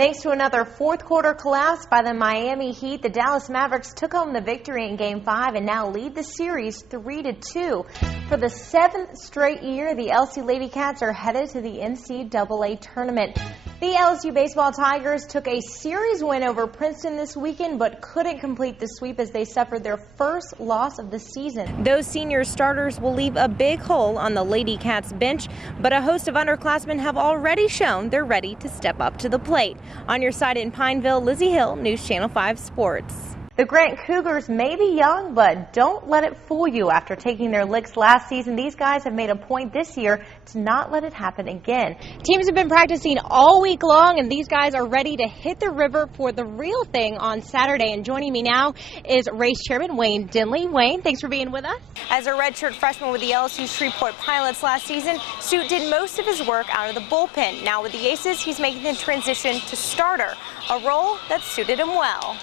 Thanks to another fourth quarter collapse by the Miami Heat, the Dallas Mavericks took home the victory in Game 5 and now lead the series 3-2. For the 7th straight year, the LC Lady Cats are headed to the NCAA tournament. The LSU baseball Tigers took a series win over Princeton this weekend, but couldn't complete the sweep as they suffered their first loss of the season. Those senior starters will leave a big hole on the Lady Cats bench, but a host of underclassmen have already shown they're ready to step up to the plate. On your side in Pineville, Lizzie Hill, News Channel 5 Sports. The Grant Cougars may be young, but don't let it fool you. After taking their licks last season, these guys have made a point this year to not let it happen again. Teams have been practicing all week long, and these guys are ready to hit the river for the real thing on Saturday. And joining me now is race chairman Wayne Dinley. Wayne, thanks for being with us. As a redshirt freshman with the LSU Shreveport Pilots last season, Stute did most of his work out of the bullpen. Now with the Aces, he's making the transition to starter, a role that suited him well.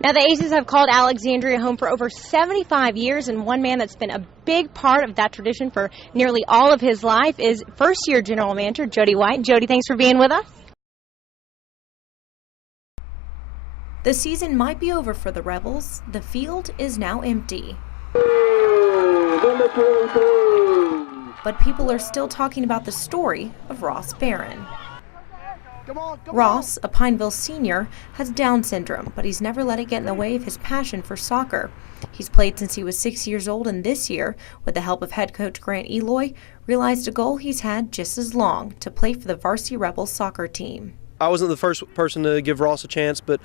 Now, the Aces have called Alexandria home for over 75 years, and one man that's been a big part of that tradition for nearly all of his life is first-year general manager Jody White. Jody, thanks for being with us. The season might be over for the Rebels. The field is now empty. But people are still talking about the story of Ross Barron. Ross, a Pineville senior, has Down syndrome, but he's never let it get in the way of his passion for soccer. He's played since he was 6 years old, and this year, with the help of head coach Grant Eloy, realized a goal he's had just as long, to play for the varsity Rebels soccer team. I wasn't the first person to give Ross a chance, but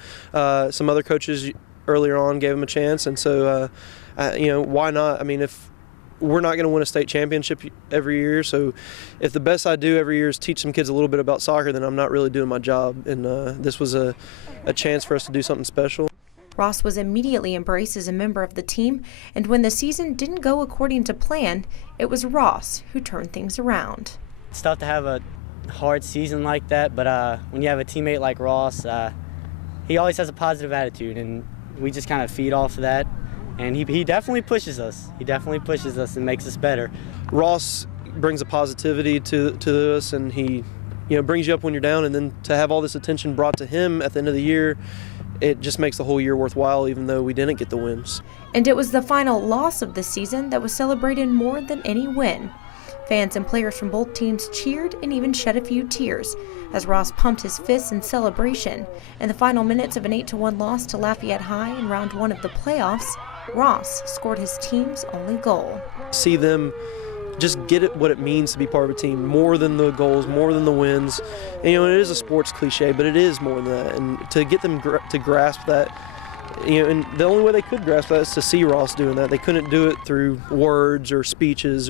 some other coaches earlier on gave him a chance, and so, why not? I mean, if we're not going to win a state championship every year, so if the best I do every year is teach some kids a little bit about soccer, then I'm not really doing my job, and this was a chance for us to do something special. Ross was immediately embraced as a member of the team, and when the season didn't go according to plan, it was Ross who turned things around. It's tough to have a hard season like that, but when you have a teammate like Ross, he always has a positive attitude, and we just kind of feed off of that. And he definitely pushes us. He definitely pushes us and makes us better. Ross brings a positivity to us, and he brings you up when you're down, and then to have all this attention brought to him at the end of the year, it just makes the whole year worthwhile, even though we didn't get the wins. And it was the final loss of the season that was celebrated more than any win. Fans and players from both teams cheered and even shed a few tears as Ross pumped his fists in celebration. In the final minutes of an 8-1 loss to Lafayette High in round 1 of the playoffs, Ross scored his team's only goal. See them just get it what it means to be part of a team, more than the goals, more than the wins. And, it is a sports cliche, but it is more than that. And to get them to grasp that, and the only way they could grasp that is to see Ross doing that. They couldn't do it through words or speeches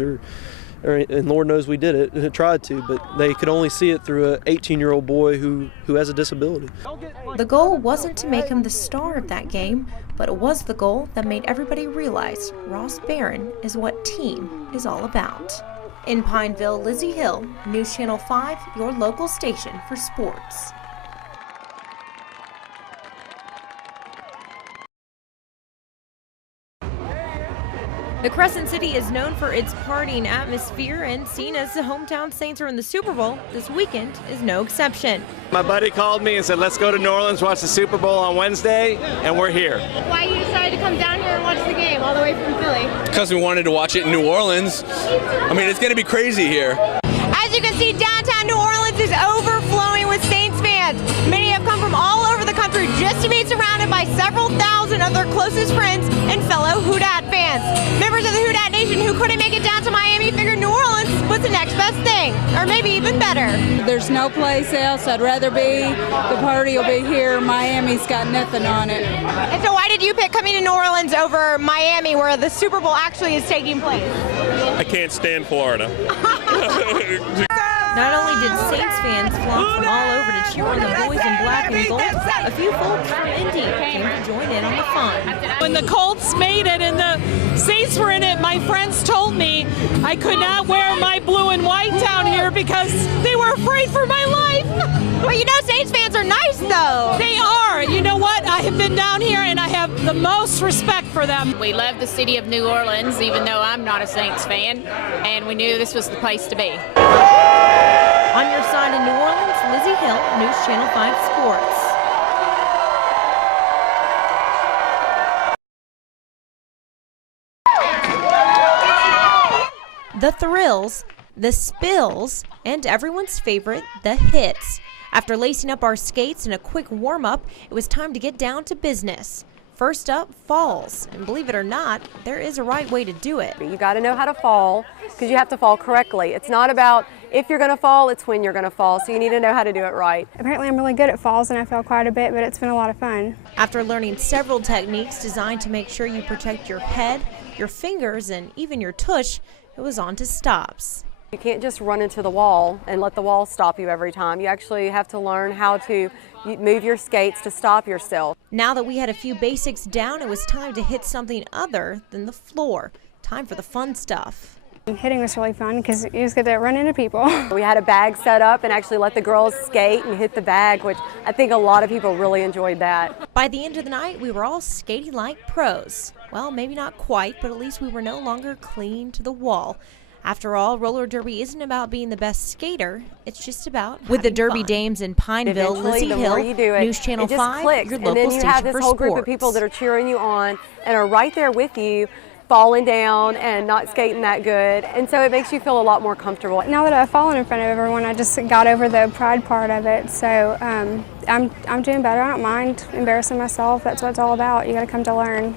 and Lord knows we did it, tried to, but they could only see it through an 18-year-old boy who has a disability. The goal wasn't to make him the star of that game, but it was the goal that made everybody realize Ross Barron is what team is all about. In Pineville, Lizzie Hill, News Channel 5, your local station for sports. The Crescent City is known for its partying atmosphere, and seen as the hometown Saints are in the Super Bowl, this weekend is no exception. My buddy called me and said, let's go to New Orleans, watch the Super Bowl on Wednesday, and we're here. Why you decided to come down here and watch the game all the way from Philly? Because we wanted to watch it in New Orleans. I mean, it's going to be crazy here. As you can see, downtown New Orleans is overflowing with Saints fans. Many have come from all over the country just to be surrounded by several thousand of their closest friends and fellow Houdat fans. Members of the Houdat Nation who couldn't make it down to Miami figured New Orleans was the next best thing, or maybe even better. There's no place else I'd rather be. The party will be here. Miami's got nothing on it. And so why did you pick coming to New Orleans over Miami, where the Super Bowl actually is taking place? I can't stand Florida. Not only did Saints fans flock from all over to cheer on the boys in black and gold, a few folks from Indy came to join in on the fun. When the Colts made it and the Saints were in it, my friends told me I could not wear my blue and white down here because they were afraid for my life. Well, Saints fans are nice, though. They are. You know what? I have been down here and I have the most respect for them. We love the city of New Orleans, even though I'm not a Saints fan, and we knew this was the place to be. On your side in New Orleans, Lizzie Hill, News Channel 5 Sports. The thrills, the spills, and everyone's favorite, the hits. After lacing up our skates and a quick warm-up, it was time to get down to business. First up, falls. And believe it or not, there is a right way to do it. You got to know how to fall because you have to fall correctly. It's not about if you're going to fall, it's when you're going to fall. So you need to know how to do it right. Apparently I'm really good at falls and I fell quite a bit, but it's been a lot of fun. After learning several techniques designed to make sure you protect your head, your fingers, and even your tush, it was on to stops. You can't just run into the wall and let the wall stop you every time. You actually have to learn how to move your skates to stop yourself. Now that we had a few basics down, it was time to hit something other than the floor. Time for the fun stuff. Hitting was really fun because you just get to run into people. We had a bag set up and actually let the girls skate and hit the bag, which I think a lot of people really enjoyed that. By the end of the night, we were all skating like pros. Well, maybe not quite, but at least we were no longer clinging to the wall. After all, roller derby isn't about being the best skater, it's just about with the Derby fun. Dames in Pineville, Eventually, Lizzie Hill, you do it, News Channel 5, clicks, your and local then you station have this for whole sports. group of people that are cheering you on and are right there with you, falling down and not skating that good, and so it makes you feel a lot more comfortable. Now that I've fallen in front of everyone, I just got over the pride part of it, so I'm doing better. I don't mind embarrassing myself. That's what it's all about. You got to come to learn.